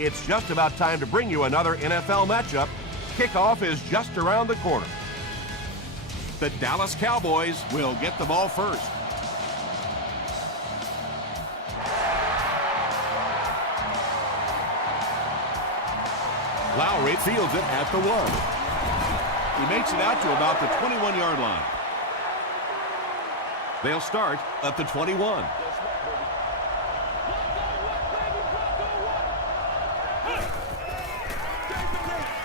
It's just about time to bring you another NFL matchup. Kickoff is just around the corner. The Dallas Cowboys will get the ball first. Lowry fields it at the 1. He makes it out to about the 21-yard line. They'll start at the 21.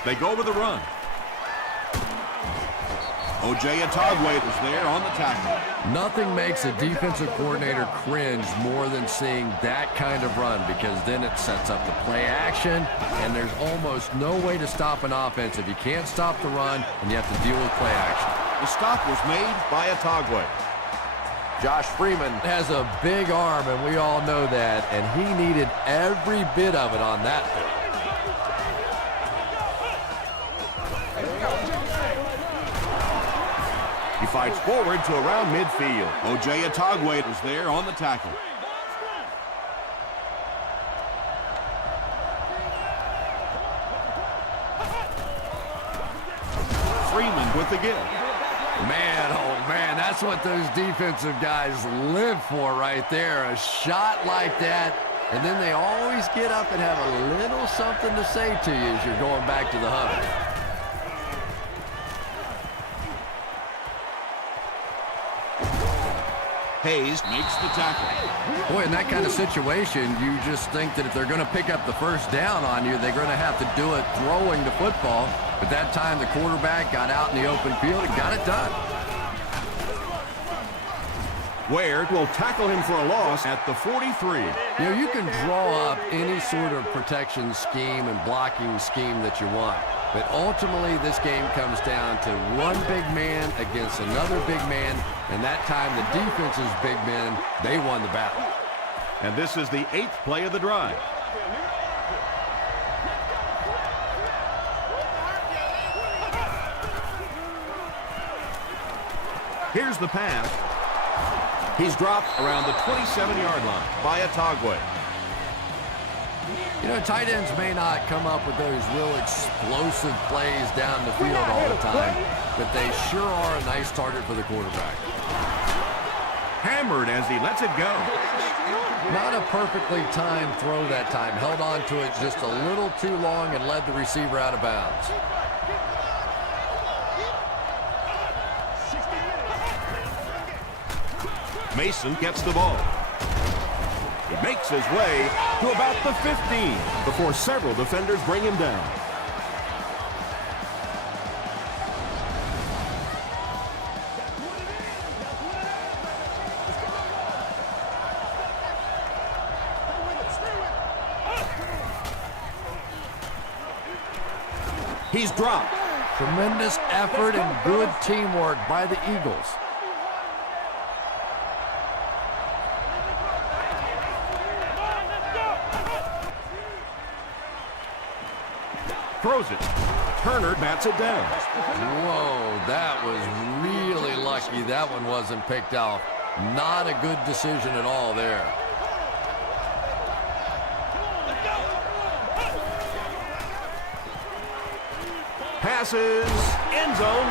They go with a run. O.J. Atogwe was there on the tackle. Nothing makes a defensive coordinator cringe more than seeing that kind of run, because then it sets up the play action, and there's almost no way to stop an offense if you can't stop the run and you have to deal with play action. The stop was made by Atogwe. Josh Freeman Has a big arm, and we all know that, and he needed every bit of it on that play. He fights forward to around midfield. O.J. Atogwe was there on the tackle. Freeman with the give. Man, oh man, that's what those defensive guys live for right there. A shot like that, and then they always get up and have a little something to say to you as you're going back to the huddle. Hayes makes the tackle. Boy, in that kind of situation, you just think that if they're going to pick up the first down on you, they're going to have to do it throwing the football. But that time, the quarterback got out in the open field and got it done. Ware will tackle him for a loss at the 43. You know, you can draw up any sort of protection scheme and blocking scheme that you want. But ultimately, this game comes down to one big man against another big man. And that time, the defense's big men, they won the battle. And this is the 8th play of the drive. Here's the pass. He's dropped around the 27-yard line by Atogwe. You know, tight ends may not come up with those real explosive plays down the field all the time, but they sure are a nice target for the quarterback. Hammered as he lets it go. Not a perfectly timed throw that time. Held on to it just a little too long and led the receiver out of bounds. Mason gets the ball. He makes his way to about the 15 before several defenders bring him down. He's dropped. Tremendous effort and good teamwork by the Eagles. Throws it. Turner bats it down. Whoa, that was really lucky that one wasn't picked off. Not a good decision at all there. Passes. End zone.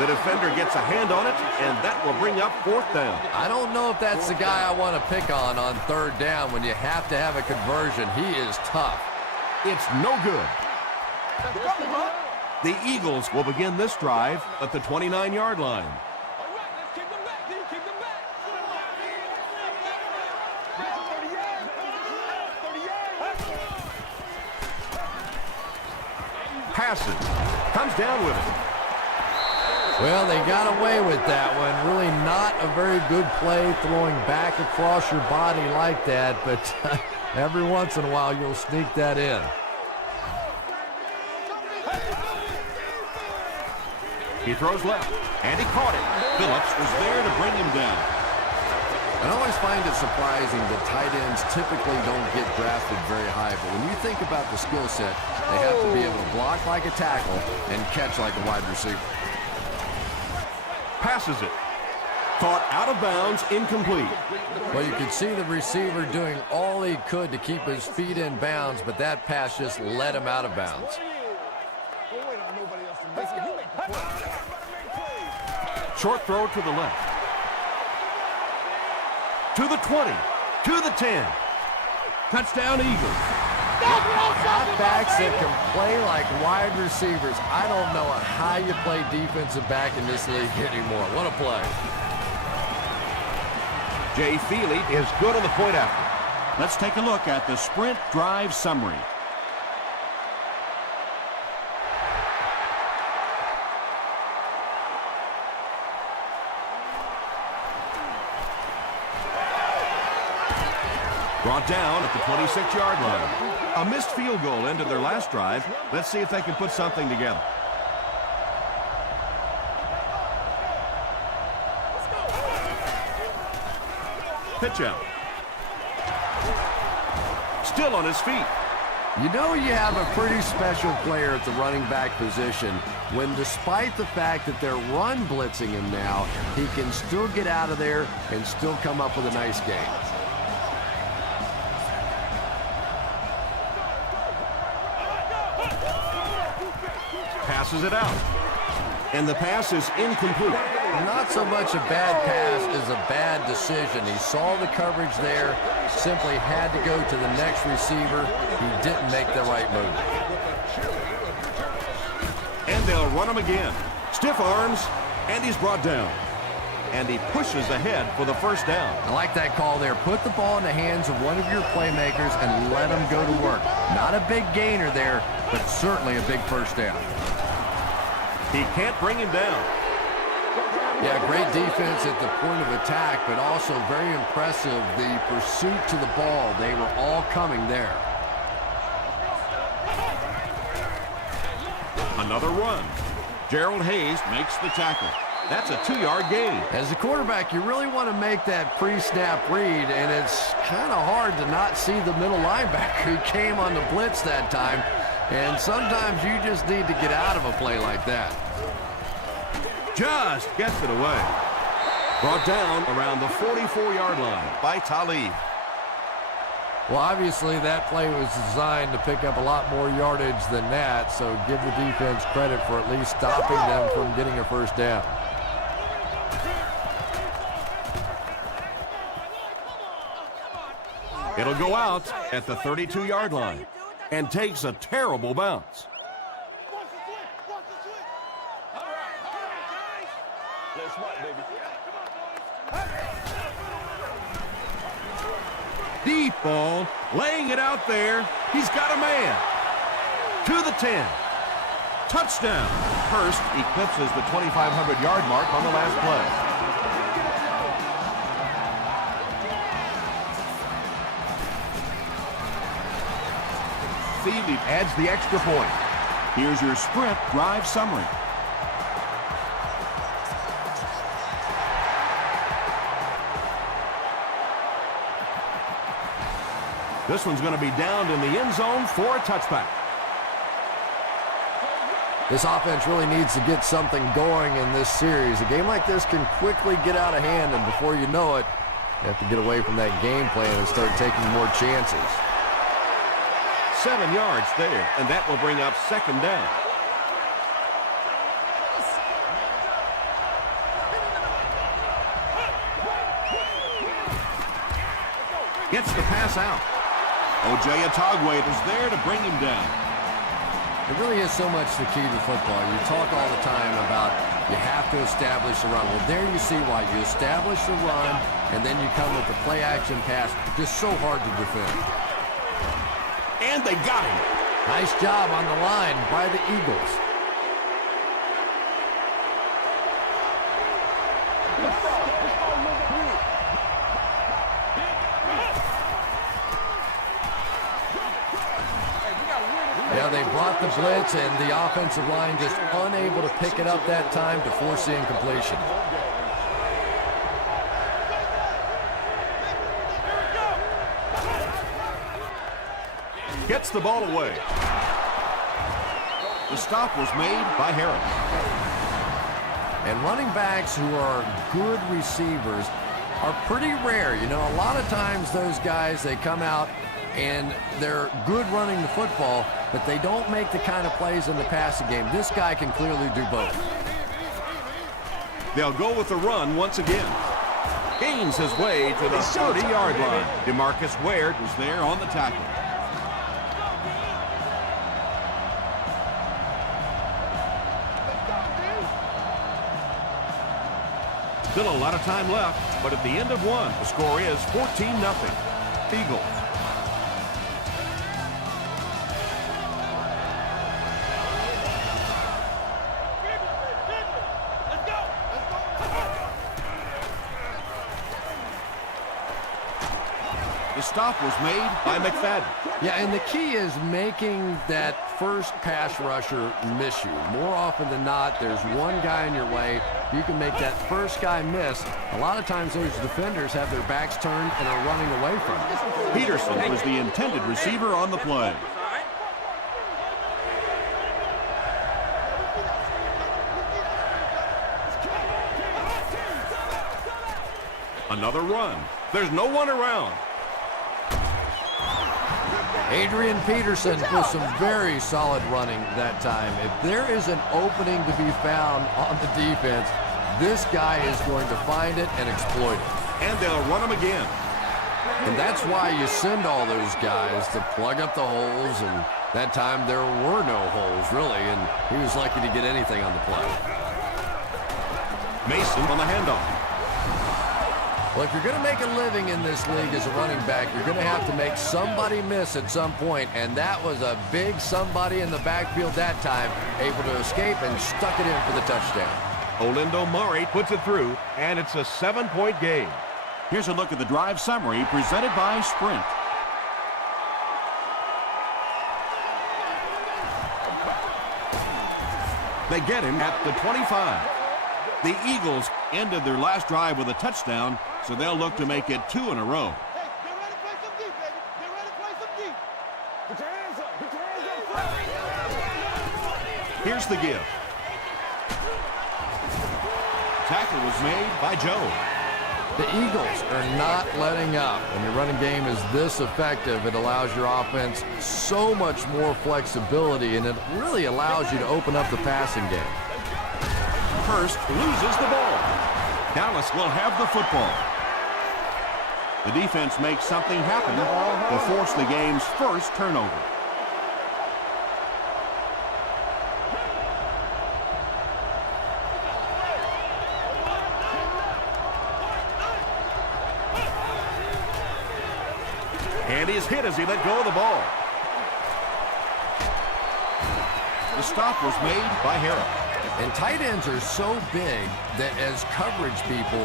The defender gets a hand on it, and that will bring up 4th down. I don't know if that's the guy I want to pick on 3rd down when you have to have a conversion. He is tough. It's no good. The Eagles will begin this drive at the 29-yard line. Passes. Comes down with it. Well, they got away with that one. Really not a very good play throwing back across your body like that, but every once in a while you'll sneak that in. He throws left, and he caught it. Phillips was there to bring him down. I always find it surprising that tight ends typically don't get drafted very high, but when you think about the skill set, they have to be able to block like a tackle and catch like a wide receiver. Passes it. Caught out of bounds, incomplete. Well, you could see the receiver doing all he could to keep his feet in bounds, but that pass just let him out of bounds. Short throw to the left. To the 20. To the 10. Touchdown, Eagles. Halfbacks that can play like wide receivers. I don't know how you play defensive back in this league anymore. What a play. Jay Feely is good on the point after. Let's take a look at the sprint drive summary. Brought down at the 26-yard line. A missed field goal ended their last drive. Let's see if they can put something together. Pitch out. Still on his feet. You know you have a pretty special player at the running back position when, despite the fact that they're run blitzing him now, he can still get out of there and still come up with a nice game. Passes it out. And the pass is incomplete. Not so much a bad pass as a bad decision. He saw the coverage there, simply had to go to the next receiver. He didn't make the right move. And they'll run him again. Stiff arms, and he's brought down. And he pushes ahead for the first down. I like that call there. Put the ball in the hands of one of your playmakers and let them go to work. Not a big gainer there, but certainly a big first down. He can't bring him down. Yeah, great defense at the point of attack, but also very impressive the pursuit to the ball. They were all coming there. Another run. Gerald Hayes makes the tackle. That's a 2-yard gain. As a quarterback, you really want to make that pre-snap read, and it's kind of hard to not see the middle linebacker who came on the blitz that time. And sometimes you just need to get out of a play like that. Just gets it away. Brought down around the 44-yard line by Talib. Well, obviously that play was designed to pick up a lot more yardage than that, so give the defense credit for at least stopping them from getting a first down. It'll go out at the 32-yard line and takes a terrible bounce. Deep ball, laying it out there. He's got a man. To the 10. Touchdown. Hurst eclipses the 2,500-yard mark on the last play. Feely adds the extra point. Here's your sprint drive summary. This one's going to be downed in the end zone for a touchback. This offense really needs to get something going in this series. A game like this can quickly get out of hand, and before you know it, you have to get away from that game plan and start taking more chances. 7 yards there, and that will bring up second down. Gets the pass out. O.J. Atogwe is there to bring him down. It really is so much the key to football. You talk all the time about you have to establish the run. Well, there you see why. You establish the run, and then you come with the play-action pass. Just so hard to defend. And they got him. Nice job on the line by the Eagles. Yeah, they brought the blitz, and the offensive line just unable to pick it up that time to force the incompletion. Gets the ball away. The stop was made by Harris. And running backs who are good receivers are pretty rare. You know, a lot of times those guys, they come out and they're good running the football, but they don't make the kind of plays in the passing game. This guy can clearly do both. They'll go with the run once again. Gains his way to the 30-yard line. DeMarcus Ware Was there on the tackle. Still a lot of time left, but at the end of one, the score is 14-0. Eagles. The stop was made By McFadden. Yeah, and the key is making that first pass rusher miss you. More often than not, there's one guy in your way. You can make that first guy miss. A lot of times those defenders have their backs turned and are running away from it. Peterson was the intended receiver on the play. Another run. There's no one around. Adrian Peterson with some very solid running that time. If there is an opening to be found on the defense, this guy is going to find it and exploit it. And they'll run him again. And that's why you send all those guys to plug up the holes, and that time there were no holes, really, and he was lucky to get anything on the play. Mason on the handoff. Well, if you're going to make a living in this league as a running back, you're going to have to make somebody miss at some point, and that was a big somebody in the backfield that time, able to escape and stuck it in for the touchdown. Olindo Murray puts it through, and it's a 7-point game. Here's a look at the drive summary presented by Sprint. They get him at the 25. The Eagles ended their last drive with a touchdown, so they'll look to make it 2 in a row. Hey, get ready to play some deep, baby. Get ready to play some deep. Put your hands up. Put your hands up. Here's the give. Tackle was made by Joe. The Eagles are not letting up. When your running game is this effective, it allows your offense so much more flexibility, and it really allows you to open up the passing game. Hurst loses the ball. Dallas will have the football. The defense makes something happen to force the game's first turnover. And he's hit as he let go of the ball. The stop was made by Harrell. And tight ends are so big that as coverage people,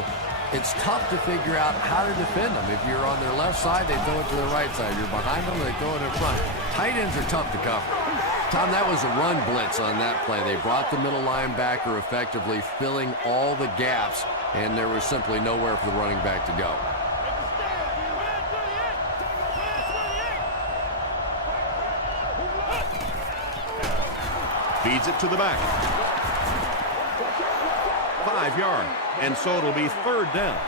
it's tough to figure out how to defend them. If you're on their left side, they throw it to the right side. You're behind them, they throw it in front. Tight ends are tough to cover. Tom, that was a run blitz on that play. They brought the middle linebacker effectively, filling all the gaps, and there was simply nowhere for the running back to go. Feeds it to the back. 5 yards. And so it'll be 3rd down.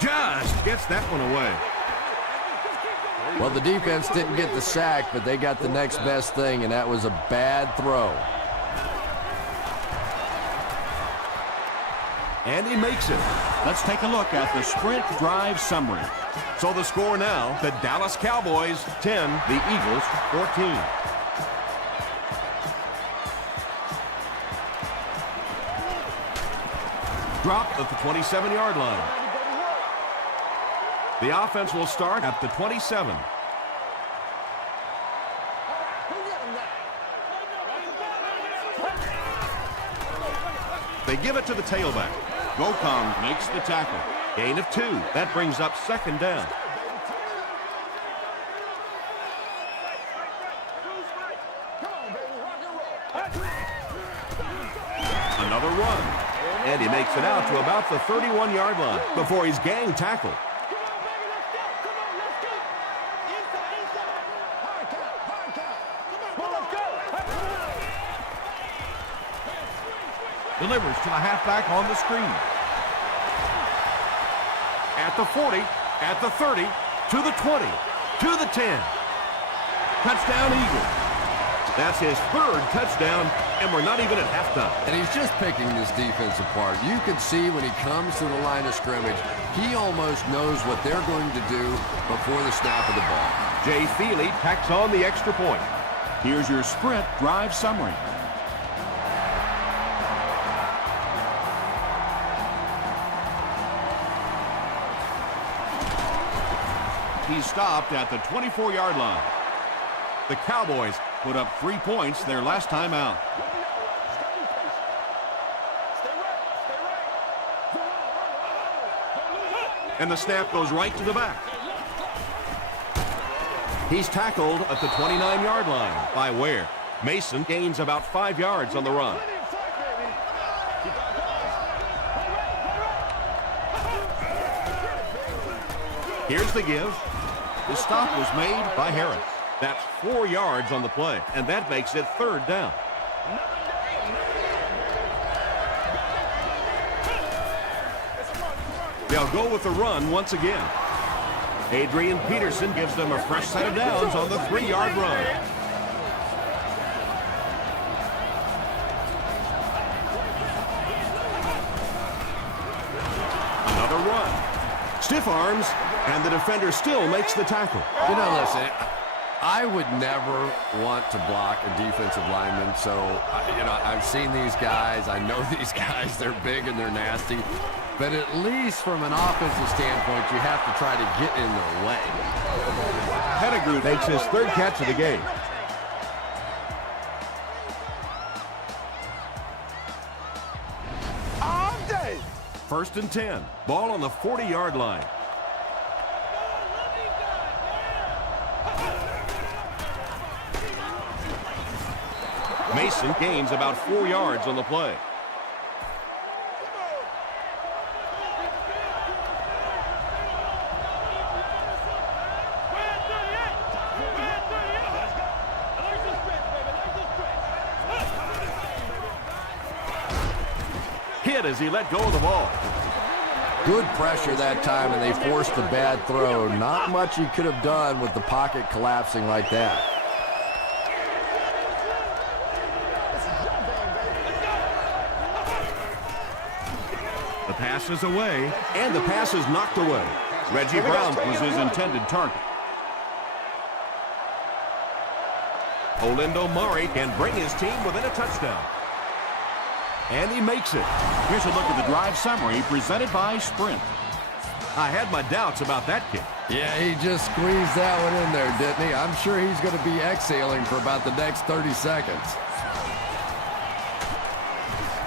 Just gets that one away. Well, the defense didn't get the sack, but they got the next best thing, and that was a bad throw. And he makes it. Let's take a look at the Sprint drive summary. So the score now, the Dallas Cowboys 10, the Eagles 14. Dropped at the 27-yard line. The offense will start at the 27. They give it to the tailback. Gokong makes the tackle. Gain of 2. That brings up 2nd down. Another run. And he makes it out to about the 31-yard line before he's gang tackled. Delivers to the halfback on the screen. At the 40, at the 30, to the 20, to the 10. Touchdown Eagles. That's his third touchdown, and we're not even at halftime. And he's just picking this defense apart. You can see when he comes to the line of scrimmage, he almost knows what they're going to do before the snap of the ball. Jay Feely tacks on the extra point. Here's your Sprint drive summary. He's stopped at the 24-yard line. The Cowboys put up 3 points their last time out. And the snap goes right to the back. He's tackled at the 29-yard line by Ware. Mason gains about 5 yards on the run. Here's the give. The stop was made by Harris. That's 4 yards on the play, and that makes it third down. They'll go with the run once again. Adrian Peterson gives them a fresh set of downs on the 3-yard run. Another run. Stiff arms, and the defender still makes the tackle. You know, listen, I would never want to block a defensive lineman, so, I've seen these guys. I know these guys. They're big and they're nasty. But at least from an offensive standpoint, you have to try to get in their way. Pettigrew makes his third catch of the game. All day. First and 10. Ball on the 40-yard line. Mason gains about 4 yards on the play. Hit as he let go of the ball. Good pressure that time, and they forced the bad throw. Not much he could have done with the pocket collapsing like that. The pass is away, and the pass is knocked away. Reggie Brown was his intended target. Olindo Murray can bring his team within a touchdown. And he makes it. Here's a look at the drive summary presented by Sprint. I had my doubts about that kick. Yeah, he just squeezed that one in there, didn't he? I'm sure he's going to be exhaling for about the next 30 seconds.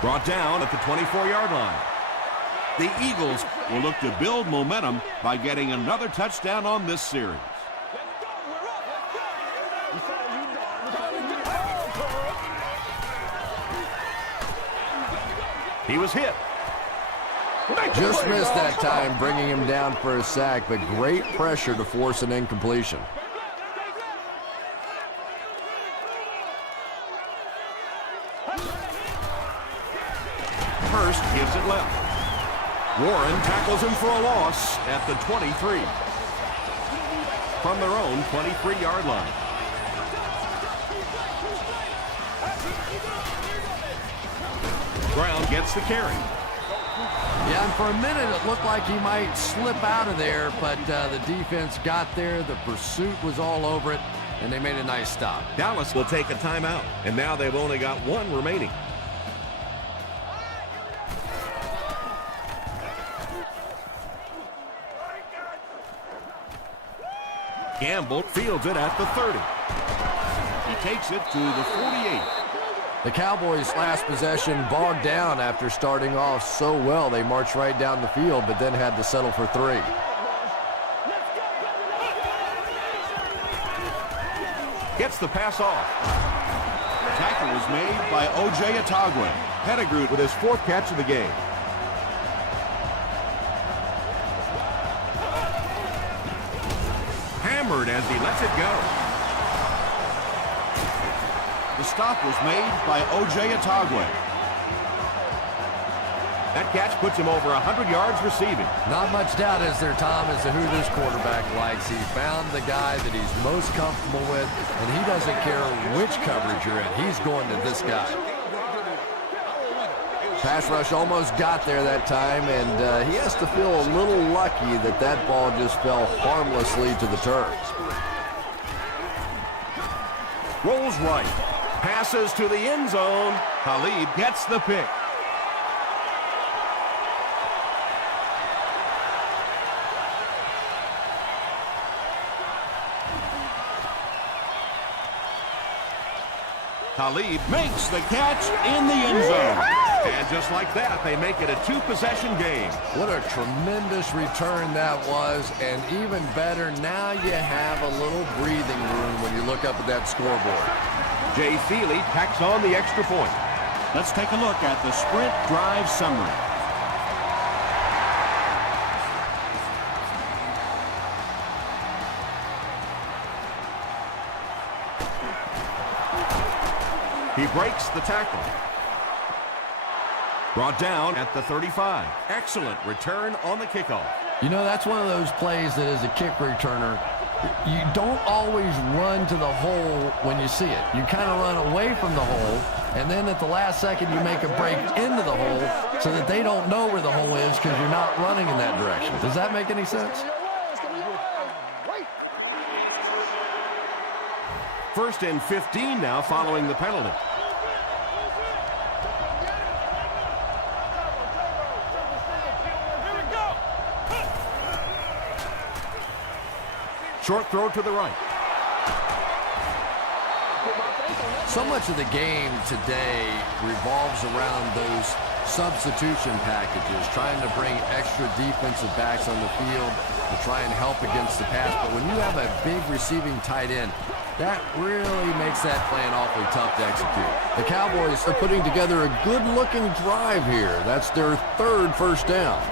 Brought down at the 24-yard line. The Eagles will look to build momentum by getting another touchdown on this series. He was hit. Just missed that time, bringing him down for a sack, but great pressure to force an incompletion. Hurst gives it left. Warren tackles him for a loss at the 23. From their own 23-yard line. Brown gets the carry. Yeah, and for a minute it looked like he might slip out of there, but the defense got there, the pursuit was all over it, and they made a nice stop. Dallas will take a timeout, and now they've only got one remaining. Gamble fields it at the 30. He takes it to the 48. The Cowboys' last possession bogged down after starting off so well. They marched right down the field, but then had to settle for 3. Gets the pass off. Tackle was made by O.J. Atagwe. Pettigrew with his 4th catch of the game. covered as he lets it go. The stop was made by O.J. Atagwe. That catch puts him over 100 yards receiving. Not much doubt, is there, Tom, as to who this quarterback likes. He found the guy that he's most comfortable with, and he doesn't care which coverage you're in. He's going to this guy. Pass rush almost got there that time, and he has to feel a little lucky that that ball just fell harmlessly to the turf. Rolls right. Passes to the end zone. Khalid gets the pick. Khalid makes the catch in the end zone. And just like that, they make it a two-possession game. What a tremendous return that was, and even better, now you have a little breathing room when you look up at that scoreboard. Jay Feely tacks on the extra point. Let's take a look at the sprint drive summary. He breaks the tackle. Brought down at the 35. Excellent return on the kickoff. You know, that's one of those plays that as a kick returner, you don't always run to the hole when you see it. You kind of run away from the hole, and then at the last second you make a break into the hole so that they don't know where the hole is because you're not running in that direction. Does that make any sense? First and 15 now following the penalty. Short throw to the right. So much of the game today revolves around those substitution packages, trying to bring extra defensive backs on the field to try and help against the pass. But when you have a big receiving tight end, that really makes that plan awfully tough to execute. The Cowboys are putting together a good-looking drive here. That's their third first down.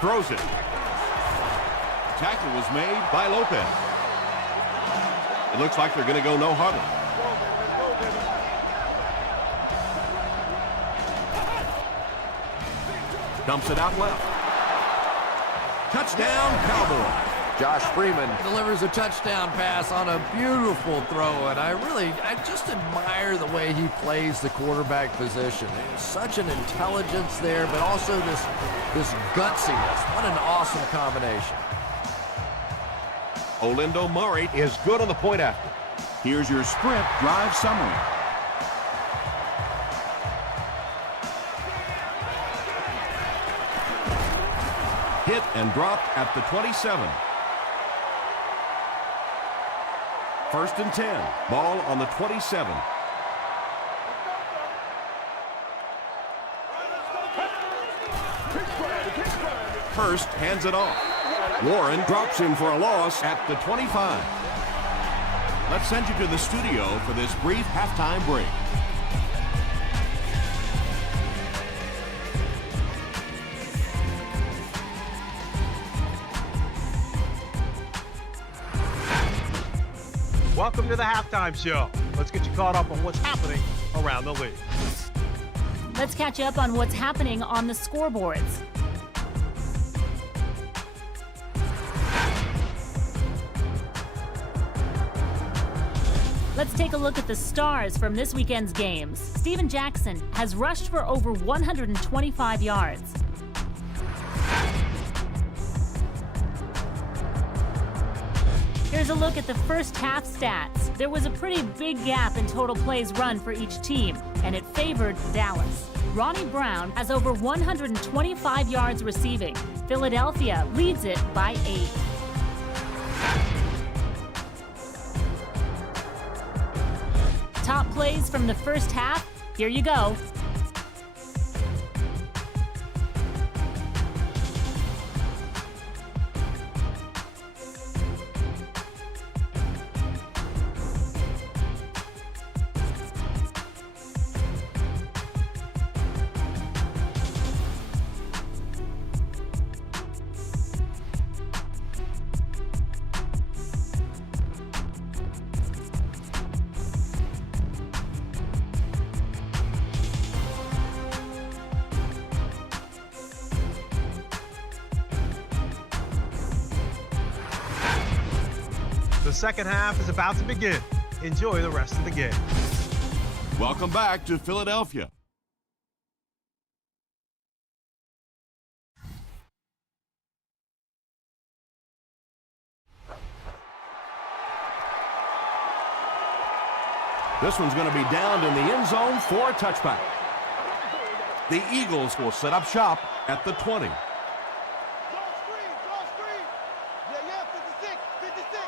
Throws it. Tackle was made by Lopez. It looks like they're going to go no huddle. Dumps it out left. Touchdown, Cowboys. Josh Freeman delivers a touchdown pass on a beautiful throw, and I just admire the way he plays the quarterback position. There's such an intelligence there, but also this gutsiness. What an awesome combination. Olindo Murray is good on the point after. Here's your sprint drive summary. Hit and dropped at the 27. First and 10. Ball on the 27. Hurst hands it off. Warren drops him for a loss at the 25. Let's send you to the studio for this brief halftime break. Welcome to the halftime show. Let's get you caught up on what's happening around the league. Let's catch you up on what's happening on the scoreboards. Let's take a look at the stars from this weekend's games. Steven Jackson has rushed for over 125 yards. Here's a look at the first half stats. There was a pretty big gap in total plays run for each team, and it favored Dallas. Ronnie Brown has over 125 yards receiving. Philadelphia leads it by 8. Top plays from the first half, here you go. The second half is about to begin. Enjoy the rest of the game. Welcome back to Philadelphia. This one's going to be downed in the end zone for a touchback. The Eagles will set up shop at the 20. Draw screen, draw screen. Yeah, 56, 56.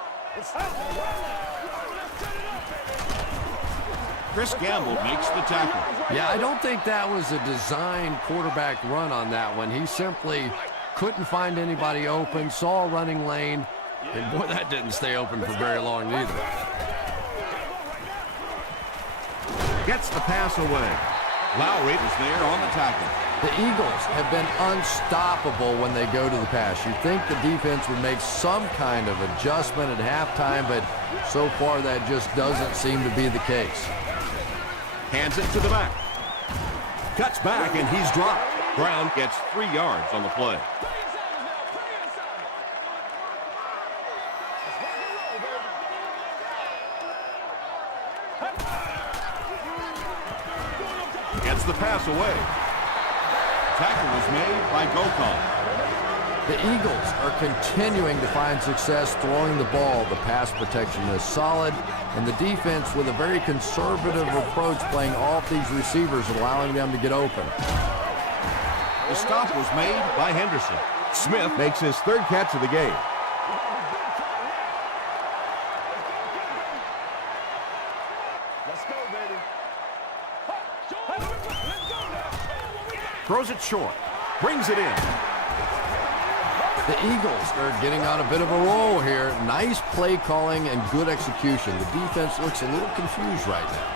Chris Gamble makes the tackle. Yeah, I don't think that was a designed quarterback run on that one. He simply couldn't find anybody open, saw a running lane, and boy, that didn't stay open for very long either. Gets the pass away. Lowry is there on the tackle. The Eagles have been unstoppable when they go to the pass. You'd think the defense would make some kind of adjustment at halftime, but so far that just doesn't seem to be the case. Hands it to the back. Cuts back, and he's dropped. Brown gets 3 yards on the play. Gets the pass away. Tackle was made by Gokon. The Eagles are continuing to find success throwing the ball. The pass protection is solid, and the defense with a very conservative approach playing off these receivers, allowing them to get open. The stop was made by Henderson. Smith makes his 3rd catch of the game. Let's go, baby. Throws it short. Brings it in. The Eagles are getting on a bit of a roll here. Nice play calling and good execution. The defense looks a little confused right now.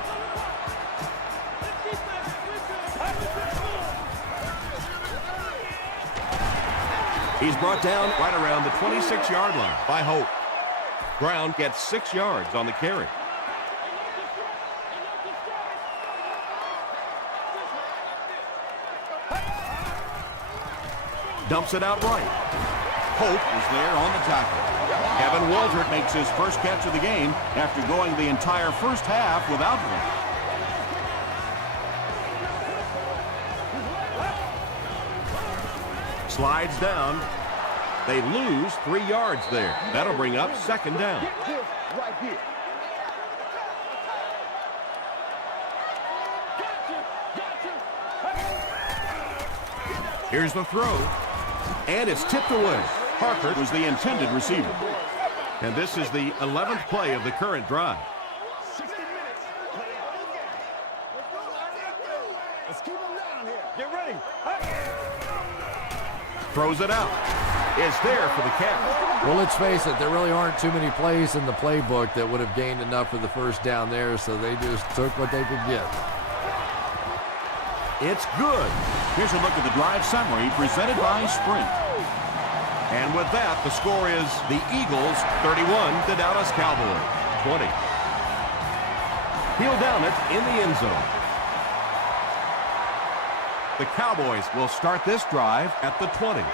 He's brought down right around the 26-yard line by Hope. Brown gets 6 yards on the carry. Dumps it out right. Hope is there on the tackle. Kevin Waldrop makes his first catch of the game after going the entire first half without one. Slides down. They lose 3 yards there. That'll bring up 2nd down. Right here. Here's the throw. And it's tipped away. Parker was the intended receiver. And this is the 11th play of the current drive. 60 minutes. Let's keep them down here. Get ready. Throws it out. It's there for the catch. Well, let's face it, there really aren't too many plays in the playbook that would have gained enough for the first down there, so they just took what they could get. It's good. Here's a look at the drive summary presented by Sprint. And with that, the score is the Eagles 31, the Dallas Cowboys 20. He'll down it in the end zone. The Cowboys will start this drive at the 20.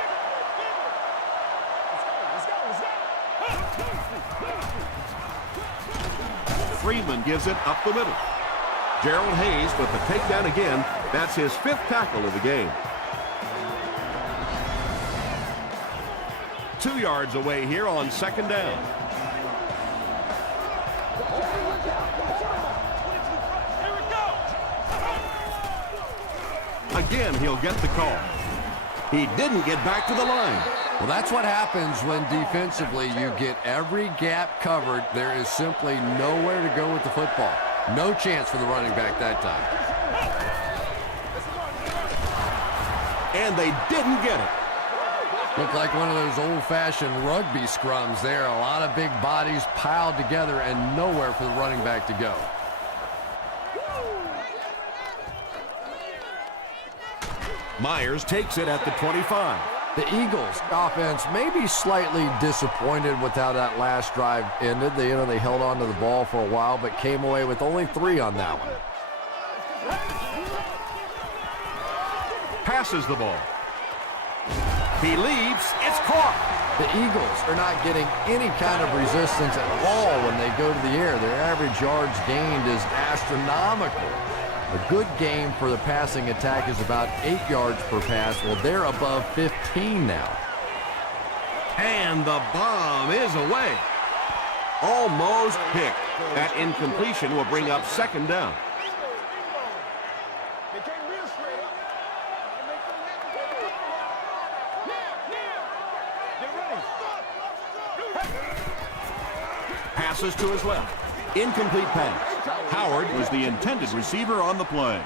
Freeman gives it up the middle. Gerald Hayes with the takedown again. That's his 5th tackle of the game. 2 yards away here on 2nd down. Again, he'll get the call. He didn't get back to the line. Well, that's what happens when defensively you get every gap covered. There is simply nowhere to go with the football. No chance for the running back that time. And they didn't get it. Looked like one of those old-fashioned rugby scrums there. A lot of big bodies piled together and nowhere for the running back to go. Myers takes it at the 25. The Eagles offense may be slightly disappointed with how that last drive ended. They held on to the ball for a while, but came away with only 3 on that one. Passes the ball. He leaves. It's caught. The Eagles are not getting any kind of resistance at all when they go to the air. Their average yards gained is astronomical. A good game for the passing attack is about 8 yards per pass. Well, they're above 15 now. And the bomb is away. Almost picked. That incompletion will bring up second down. Passes to his left. Incomplete pass. Howard was the intended receiver on the play.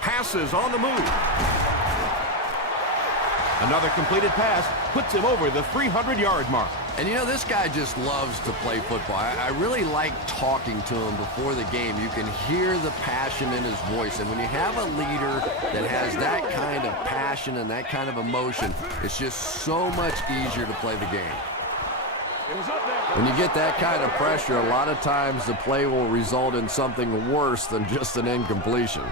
Passes on the move. Another completed pass puts him over the 300-yard mark. And you know, this guy just loves to play football. I really like talking to him before the game. You can hear the passion in his voice. And when you have a leader that has that kind of passion and that kind of emotion, it's just so much easier to play the game. When you get that kind of pressure, a lot of times the play will result in something worse than just an incompletion.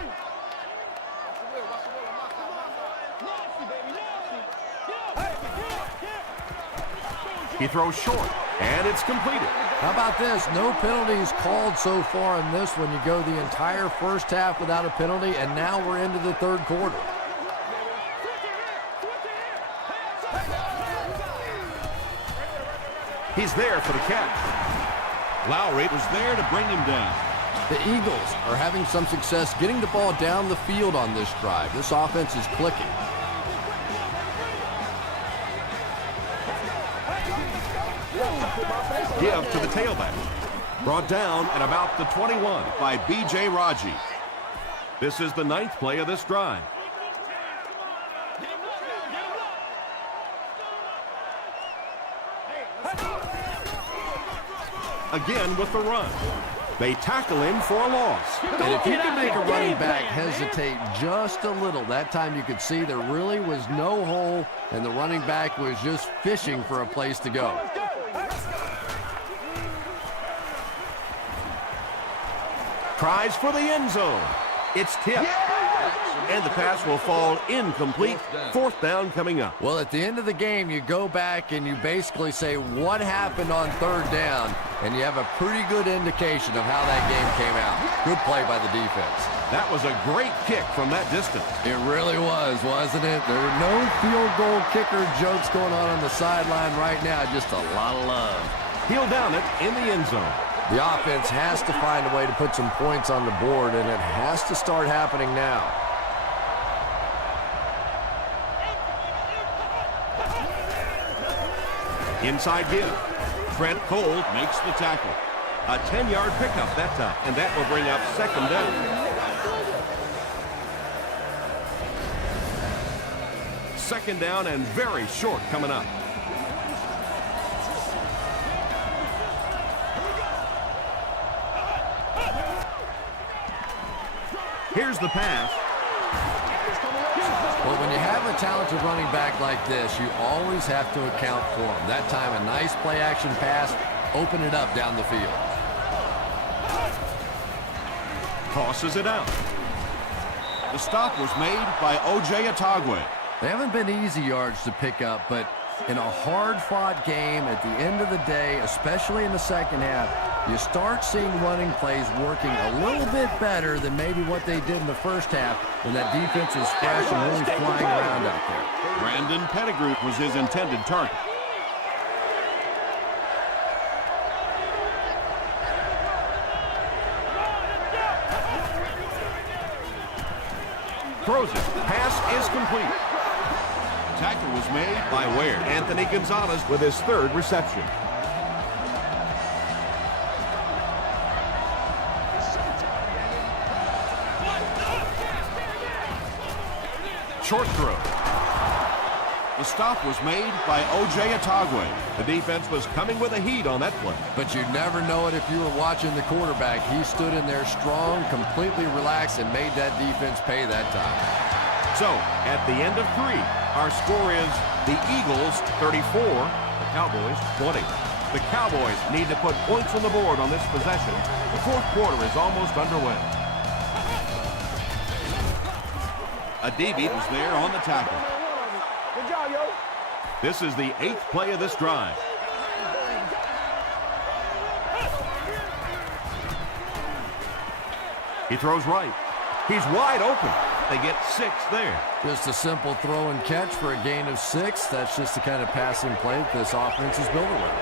He throws short, and it's completed. How about this? No penalties called so far in this one. You go the entire first half without a penalty, and now we're into the third quarter. He's there for the catch. Lowry was there to bring him down. The Eagles are having some success getting the ball down the field on this drive. This offense is clicking. Give to the tailback. Brought down at about the 21 by B.J. Raji. This is the 9th play of this drive. Again with the run. They tackle him for a loss. And if you can make a running back hesitate just a little, that time you could see there really was no hole, and the running back was just fishing for a place to go. Tries for the end zone. It's tipped. And the pass will fall incomplete. 4th down coming up. Well, at the end of the game, you go back and you basically say what happened on 3rd down, and you have a pretty good indication of how that game came out. Good play by the defense. That was a great kick from that distance. It really was, wasn't it? There are no field goal kicker jokes going on the sideline right now. Just a lot of love. He'll down it in the end zone. The offense has to find a way to put some points on the board, and it has to start happening now. Inside give. Trent Cole makes the tackle. A 10-yard pickup that time, and that will bring up second down. Second down and very short coming up. Here's the pass. Well, when you have a talented running back like this, you always have to account for him. That time, a nice play-action pass, open it up down the field. Tosses it out. The stop was made by O.J. Atagwe. They haven't been easy yards to pick up, but in a hard-fought game at the end of the day, especially in the second half, you start seeing running plays working a little bit better than maybe what they did in the first half when that defense was fresh and really flying around out there. Brandon Pettigrew was his intended target. Throws it. Pass is complete. Tackle was made By Ware. Anthony Gonzalez with his 3rd reception. Short throw. The stop was made by O.J. Atagwe. The defense was coming with a heat on that play. But you'd never know it if you were watching the quarterback. He stood in there strong, completely relaxed, and made that defense pay that time. So, at the end of 3, our score is the Eagles 34, the Cowboys 20. The Cowboys need to put points on the board on this possession. The fourth quarter is almost underway. A DB was there on the tackle. Good job, yo. This is the 8th play of this drive. He throws right. He's wide open. They get 6 there. Just a simple throw and catch for a gain of 6. That's just the kind of passing play that this offense is built around.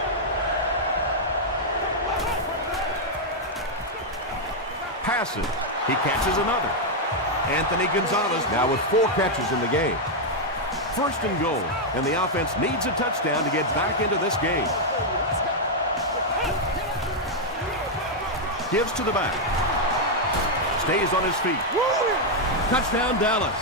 Passes. He catches another. Anthony Gonzalez now with 4 catches in the game. First and goal, and the offense needs a touchdown to get back into this game. Gives to the back. Stays on his feet. Touchdown, Dallas.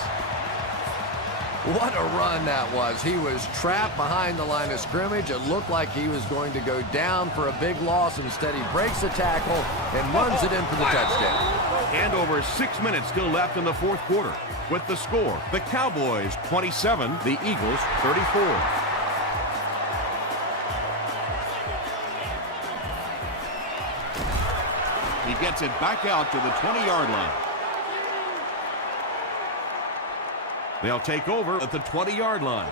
What a run that was. He was trapped behind the line of scrimmage. It looked like he was going to go down for a big loss. Instead, he breaks the tackle and runs it in for the touchdown. And over 6 minutes still left in the fourth quarter. With the score, the Cowboys 27, the Eagles 34. He gets it back out to the 20-yard line. They'll take over at the 20-yard line.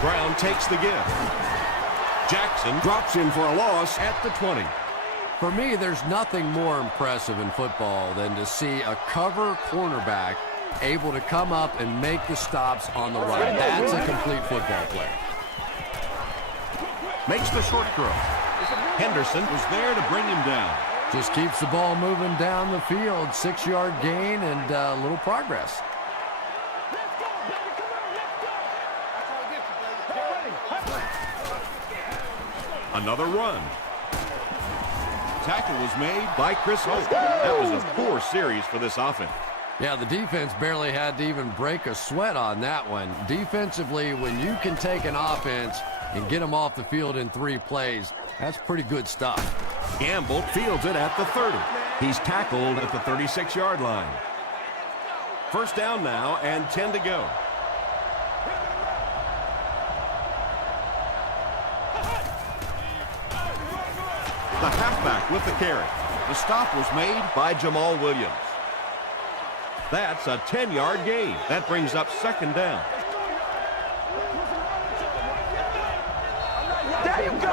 Brown takes the give. Jackson drops in for a loss at the 20. For me, there's nothing more impressive in football than to see a cover cornerback able to come up and make the stops on the run. That's a complete football play. Makes the short throw. Henderson was there to bring him down. Just keeps the ball moving down the field. 6-yard gain and a little progress. Another run. Tackle was made By Chris Hope. That was a poor series for this offense. Yeah, the defense barely had to even break a sweat on that one. Defensively, when you can take an offense and get them off the field in 3 plays, that's pretty good stuff. Gamble fields it at the 30. He's tackled at the 36-yard line. First down now and 10 to go. The halfback with the carry. The stop was made by Jamal Williams. That's a 10-yard gain. That brings up second down. There you go.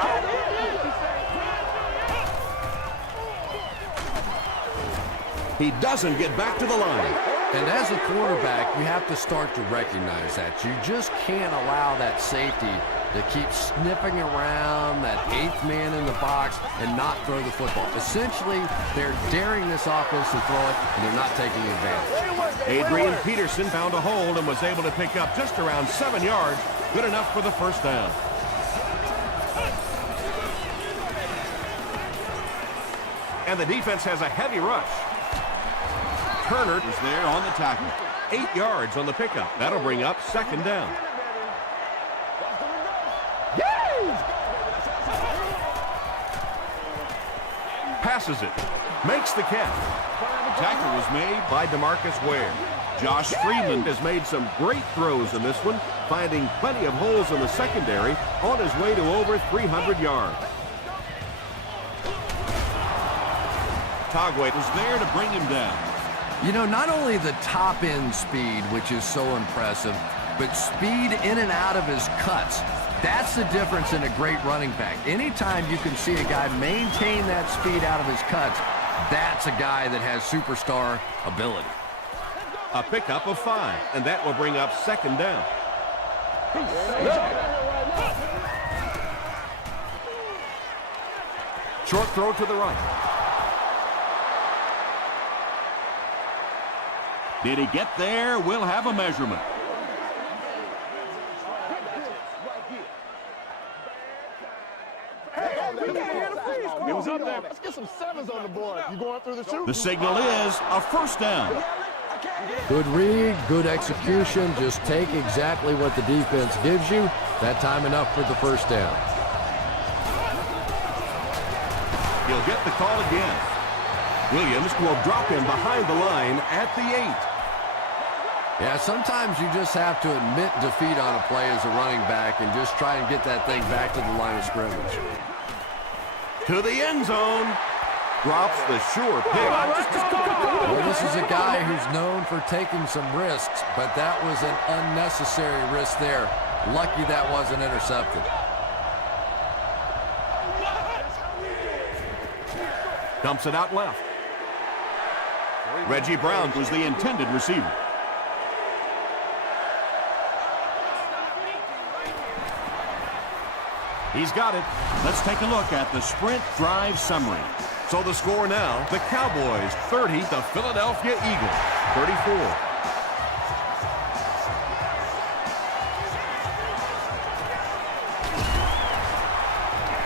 He doesn't get back to the line. And as a quarterback, you have to start to recognize that. You just can't allow that safety to keep sniffing around that 8th man in the box and not throw the football. Essentially, they're daring this offense to throw it, and they're not taking advantage. Adrian Peterson found a hole and was able to pick up just around 7 yards. Good enough for the first down. And the defense has a heavy rush. Turner was there on the tackle. 8 yards on the pickup. That'll bring up second down. Passes it. Makes the catch. Tackle was made By DeMarcus Ware. Josh Freeman has made some great throws in this one, finding plenty of holes in the secondary on his way to over 300 yards. Tagway was there to bring him down. You know, not only the top-end speed, which is so impressive, but speed in and out of his cuts. That's the difference in a great running back. Anytime you can see a guy maintain that speed out of his cuts, that's a guy that has superstar ability. A pickup of 5, and that will bring up second down. Short throw to the right. Did he get there? We'll have a measurement. It was up there. Let's get some 7s on the board. You going through the shoot? The signal is a first down. Good read, good execution. Just take exactly what the defense gives you. That time enough for the first down. He'll get the call again. Williams will drop him behind the line at the 8. Yeah, sometimes you just have to admit defeat on a play as a running back and just try and get that thing back to the line of scrimmage. To the end zone. Drops the sure pick. Well, this is a guy who's known for taking some risks, but that was an unnecessary risk there. Lucky that wasn't intercepted. Dumps it out left. Reggie Brown was the intended receiver. He's got it. Let's take a look at the sprint drive summary. So the score now, the Cowboys 30, the Philadelphia Eagles 34.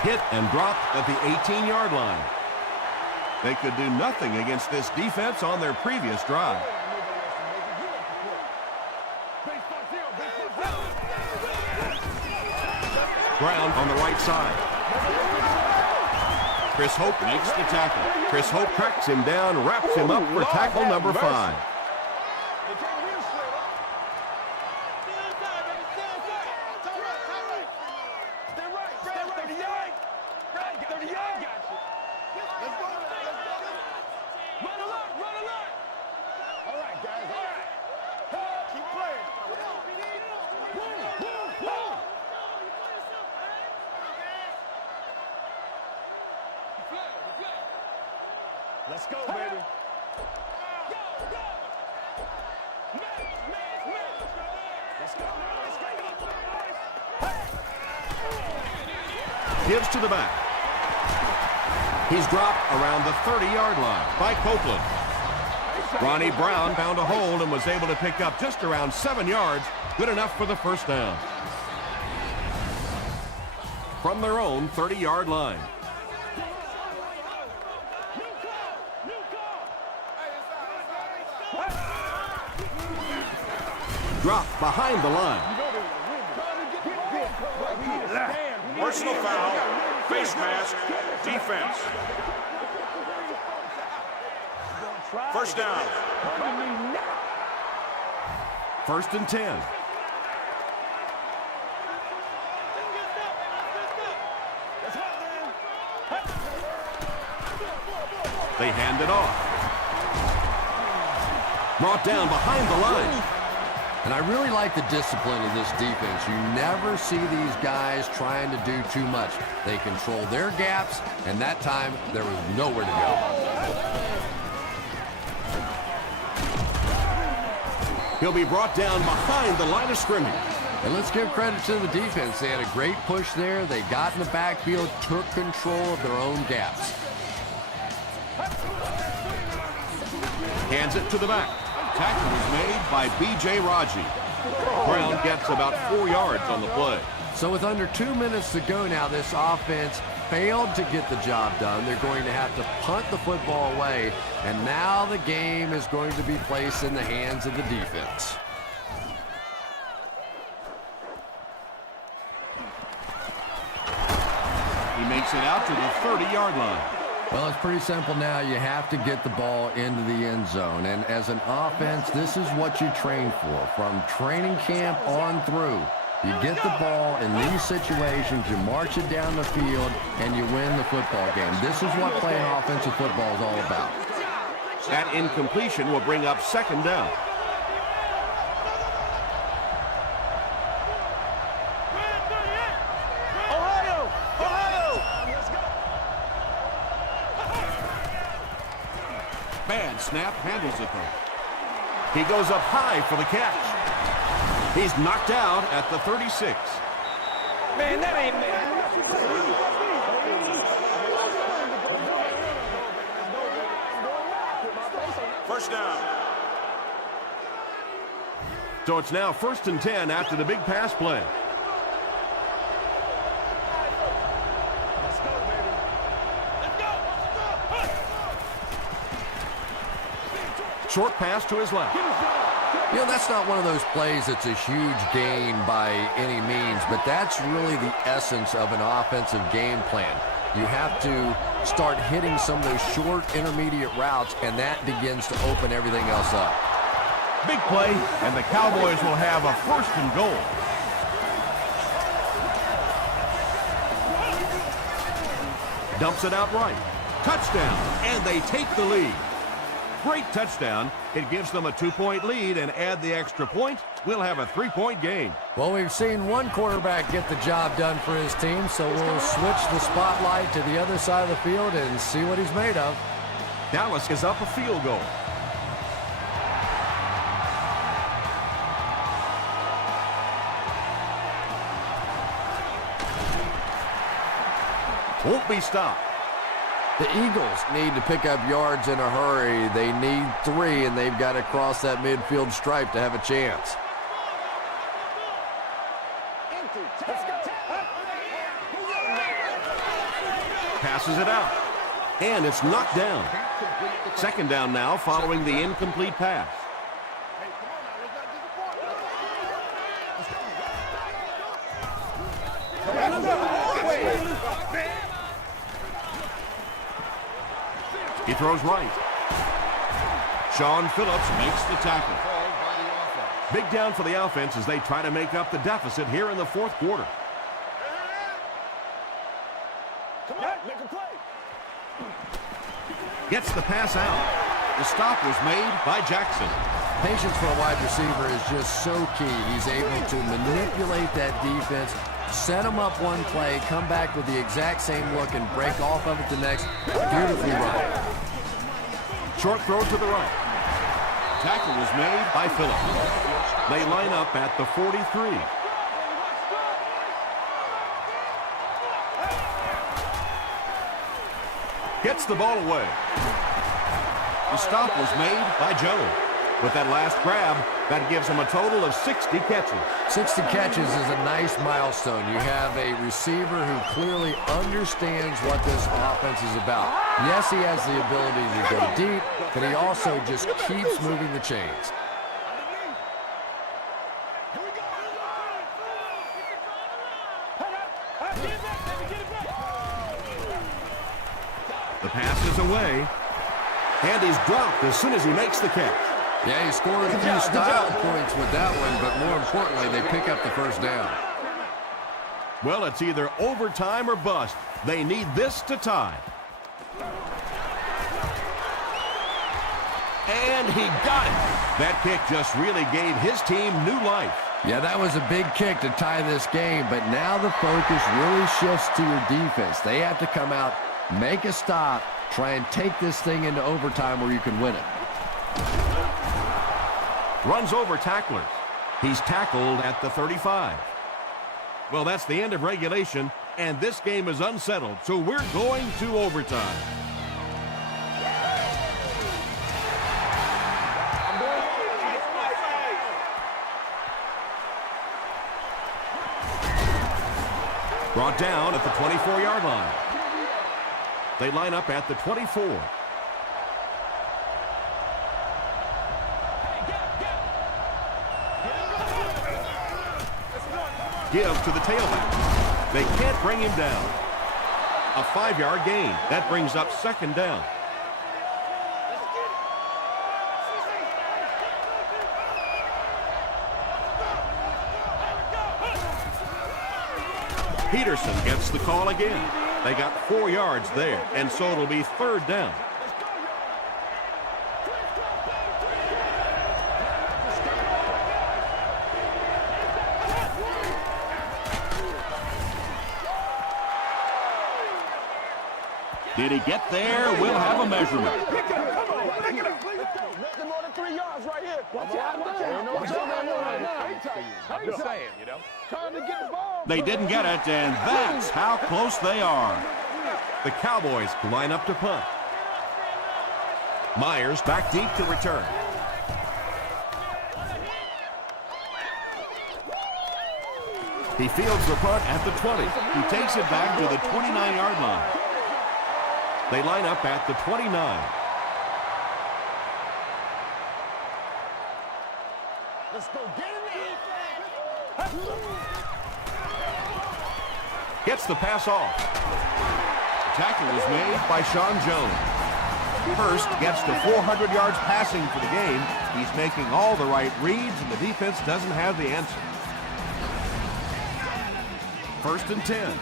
Hit and dropped at the 18-yard line. They could do nothing against this defense on their previous drive. Brown on the right side. Chris Hope makes the tackle. Chris Hope tracks him down, wraps him up for tackle number 5. Let's go, baby. Gives to the back. He's dropped around the 30-yard line by Copeland. Ronnie Brown found a hole and was able to pick up just around 7 yards. Good enough for the first down. From their own 30-yard line. Drop behind the line. Personal foul, face mask, defense. First down. 1st and 10. They hand it off. Brought down behind the line. And I really like the discipline of this defense. You never see these guys trying to do too much. They control their gaps, and that time there was nowhere to go. He'll be brought down behind the line of scrimmage. And let's give credit to the defense. They had a great push there. They got in the backfield, took control of their own gaps. Hands it to the back. Tackle was made by B.J. Raji. Brown gets about 4 yards on the play. So with under 2 minutes to go now, this offense failed to get the job done. They're going to have to punt the football away, and now the game is going to be placed in the hands of the defense. He makes it out to the 30-yard line. Well, it's pretty simple now. You have to get the ball into the end zone. And as an offense, this is what you train for. From training camp on through, you get the ball in these situations, you march it down the field, and you win the football game. This is what playing offensive football is all about. That incompletion will bring up 2nd down. Bad snap, handles it though. He goes up high for the catch. He's knocked out at the 36. Man, that ain't First down. So it's now 1st and 10 after the big pass play. Short pass to his left. You know, that's not one of those plays that's a huge gain by any means, but that's really the essence of an offensive game plan. You have to start hitting some of those short intermediate routes, and that begins to open everything else up. Big play, and the Cowboys will have a 1st and goal. Dumps it out right. Touchdown, and they take the lead. Great touchdown. It gives them a 2-point lead, and add the extra point, we'll have a 3-point game. Well, we've seen one quarterback get the job done for his team, so we'll switch the spotlight to the other side of the field and see what he's made of. Dallas is up a field goal. Won't be stopped. The Eagles need to pick up yards in a hurry. They need 3, and they've got to cross that midfield stripe to have a chance. Passes it out. And it's knocked down. 2nd down now following the incomplete pass. He throws right. Sean Phillips makes the tackle. Big down for the offense as they try to make up the deficit here in the 4th quarter. Gets the pass out. The stop was made by Jackson. Patience for a wide receiver is just so key. He's able to manipulate that defense, set them up one play, come back with the exact same look, and break off of it the next. Beautifully run. Short throw to the right. Tackle was made by Phillips. They line up at the 43. Gets the ball away. The stop was made by Jones. With that last grab, that gives him a total of 60 catches. 60 catches is a nice milestone. You have a receiver who clearly understands what this offense is about. Yes, he has the ability to go deep, but he also just keeps moving the chains. The pass is away, and he's dropped as soon as he makes the catch. Yeah, he scored a few style points with that one, but more importantly, they pick up the 1st down. Well, it's either overtime or bust. They need this to tie. And he got it. That kick just really gave his team new life. Yeah, that was a big kick to tie this game, but now the focus really shifts to your defense. They have to come out, make a stop, try and take this thing into overtime where you can win it. Runs over tacklers. He's tackled at the 35. Well, that's the end of regulation, and this game is unsettled, so we're going to overtime. Brought down at the 24-yard line. They line up at the 24. Give to the tailback. They can't bring him down. A 5-yard gain. That brings up 2nd down. Peterson gets the call again. They got 4 yards there, and so it'll be 3rd down. Did he get there? We'll have a measurement. Nothing more than 3 yards right here. Watch out. I'm just saying, you know. Time to get the ball. They didn't get it, and that's how close they are. The Cowboys line up to punt. Myers back deep to return. He fields the punt at the 20. He takes it back to the 29-yard line. They line up at the 29. Let's go get him. Gets the pass off. The tackle was made by Sean Jones. Hurst gets to 400 yards passing for the game. He's making all the right reads, and the defense doesn't have the answer. 1st and 10.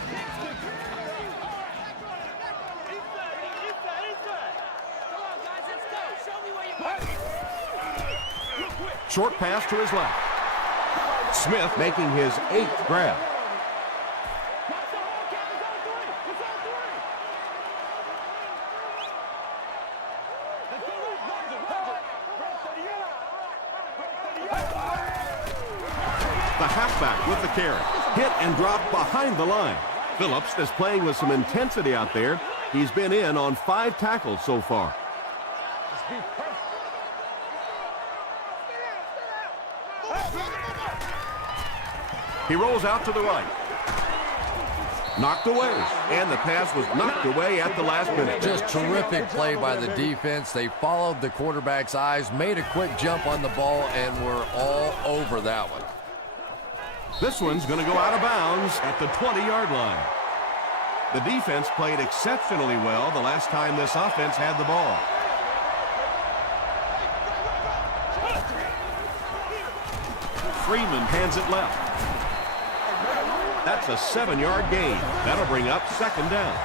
Short pass to his left. Smith making his 8th grab. The halfback with the carry. Hit and drop behind the line. Phillips is playing with some intensity out there. He's been in on 5 tackles so far. He rolls out to the right. Knocked away. And the pass was knocked away at the last minute. Just terrific play by the defense. They followed the quarterback's eyes, made a quick jump on the ball, and were all over that one. This one's going to go out of bounds at the 20-yard line. The defense played exceptionally well the last time this offense had the ball. Freeman hands it left. That's a 7-yard gain. That'll bring up 2nd down.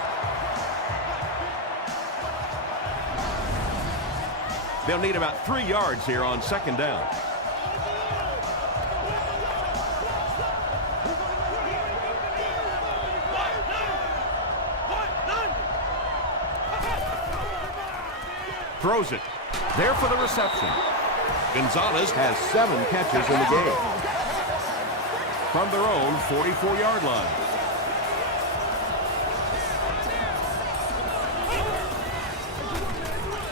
They'll need about 3 yards here on 2nd down. Throws it. There for the reception. Gonzalez has 7 catches in the game. From their own 44-yard line.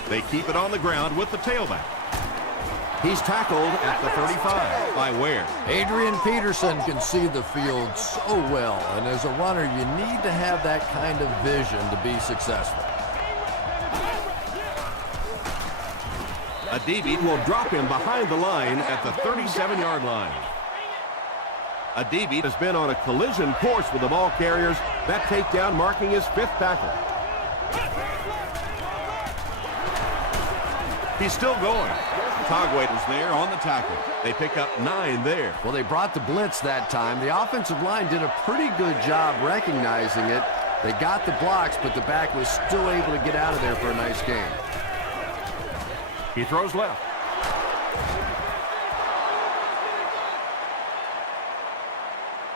They keep it on the ground with the tailback. He's tackled at the 35 by Ware. Adrian Peterson can see the field so well, and as a runner, you need to have that kind of vision to be successful. Adibi will drop him behind the line at the 37-yard line. Adibi has been on a collision course with the ball carriers. That takedown marking his 5th tackle. He's still going. Togwaiter's there on the tackle. They pick up 9 there. Well, they brought the blitz that time. The offensive line did a pretty good job recognizing it. They got the blocks, but the back was still able to get out of there for a nice gain. He throws left.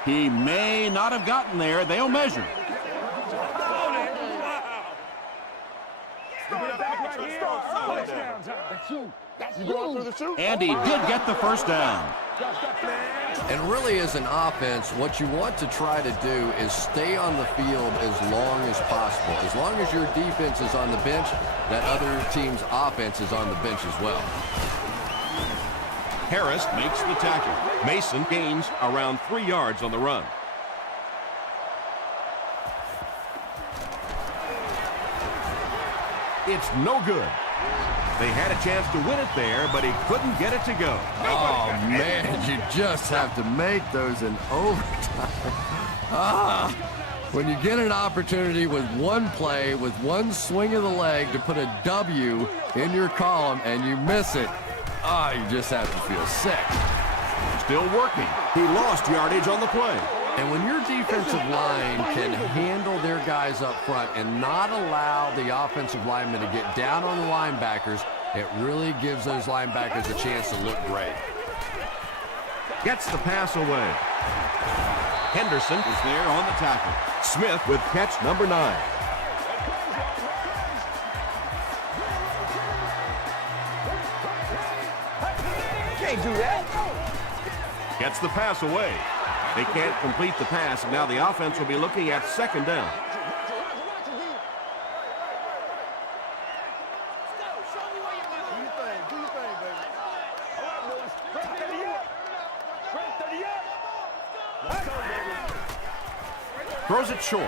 He may not have gotten there. They'll measure. And he did get the 1st down. And really, as an offense, what you want to try to do is stay on the field as long as possible. As long as your defense is on the bench, that other team's offense is on the bench as well. Harris makes the tackle. Mason gains around 3 yards on the run. It's no good. They had a chance to win it there, but he couldn't get it to go. Oh, man, you just have to make those in overtime. When you get an opportunity with one play, with one swing of the leg to put a W in your column and you miss it, you just have to feel sick. Still working. He lost yardage on the play. And when your defensive line can handle their guys up front and not allow the offensive linemen to get down on the linebackers, it really gives those linebackers a chance to look great. Gets the pass away. Henderson is there on the tackle. Smith with catch number 9. Can't do that. Gets the pass away. They can't complete the pass, and now the offense will be looking at 2nd down. Throws it short,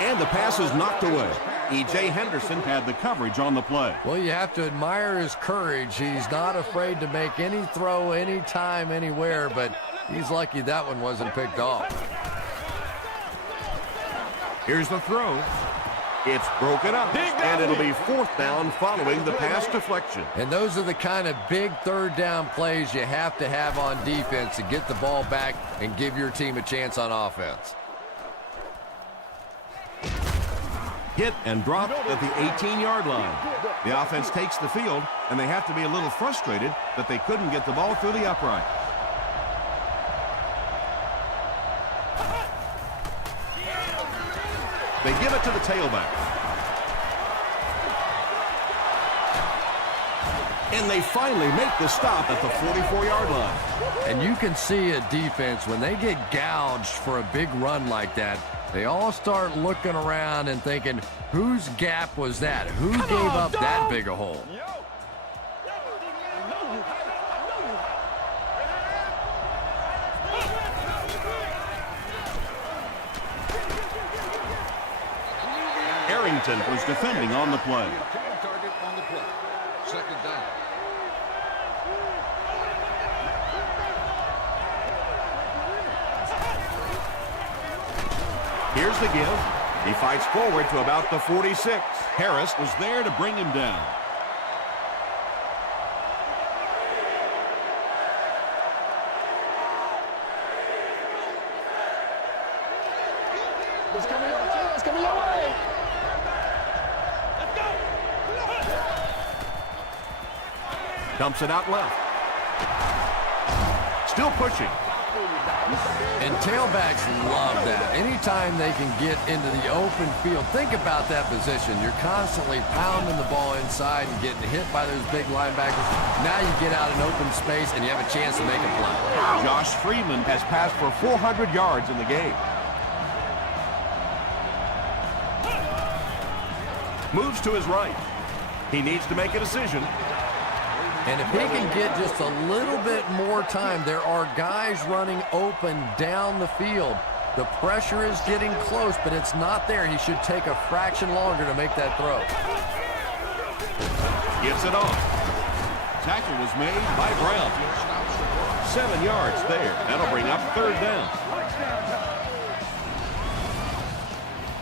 and the pass is knocked away. E.J. Henderson had the coverage on the play. Well, you have to admire his courage. He's not afraid to make any throw, anytime, anywhere, but he's lucky that one wasn't picked off. Here's the throw. It's broken up, and it'll be 4th down following the pass deflection. And those are the kind of big 3rd down plays you have to have on defense to get the ball back and give your team a chance on offense. Hit and dropped at the 18-yard line. The offense takes the field, and they have to be a little frustrated that they couldn't get the ball through the upright. They give it to the tailback. And they finally make the stop at the 44-yard line. And you can see a defense, when they get gouged for a big run like that, they all start looking around and thinking, whose gap was that? Who gave up that big a hole? Arrington was defending on the play. Target on the play. 2nd down. Here's the give. He fights forward to about the 46. Harris was there to bring him down. It's coming your way. It's coming your way. Let's go. Dumps it out left. Still pushing. And tailbacks love that. Anytime they can get into the open field, think about that position. You're constantly pounding the ball inside and getting hit by those big linebackers. Now you get out in open space and you have a chance to make a play. Josh Freeman has passed for 400 yards in the game. Moves to his right. He needs to make a decision. And if he can get just a little bit more time, there are guys running open down the field. The pressure is getting close, but it's not there. He should take a fraction longer to make that throw. Gives it off. Tackle was made by Brown. 7 yards there. That'll bring up 3rd down.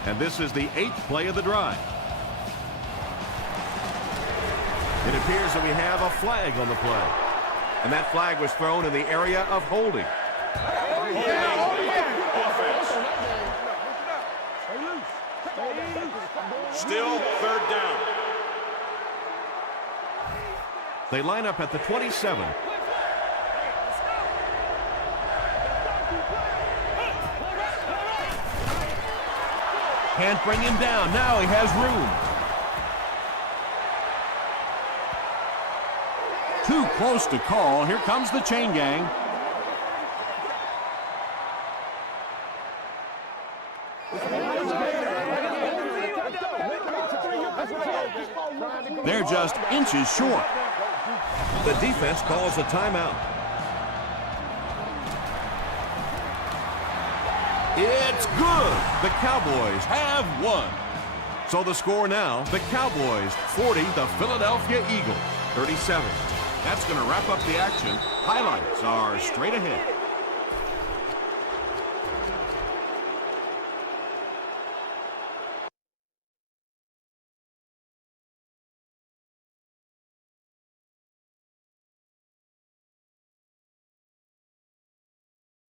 And this is the 8th play of the drive. It appears that we have a flag on the play. And that flag was thrown in the area of holding. Still 3rd down. They line up at the 27. Can't bring him down. Now he has room. Too close to call. Here comes the chain gang. They're just inches short. The defense calls a timeout. It's good. The Cowboys have won. So the score now, the Cowboys 40, the Philadelphia Eagles 37. That's going to wrap up the action. Highlights are straight ahead.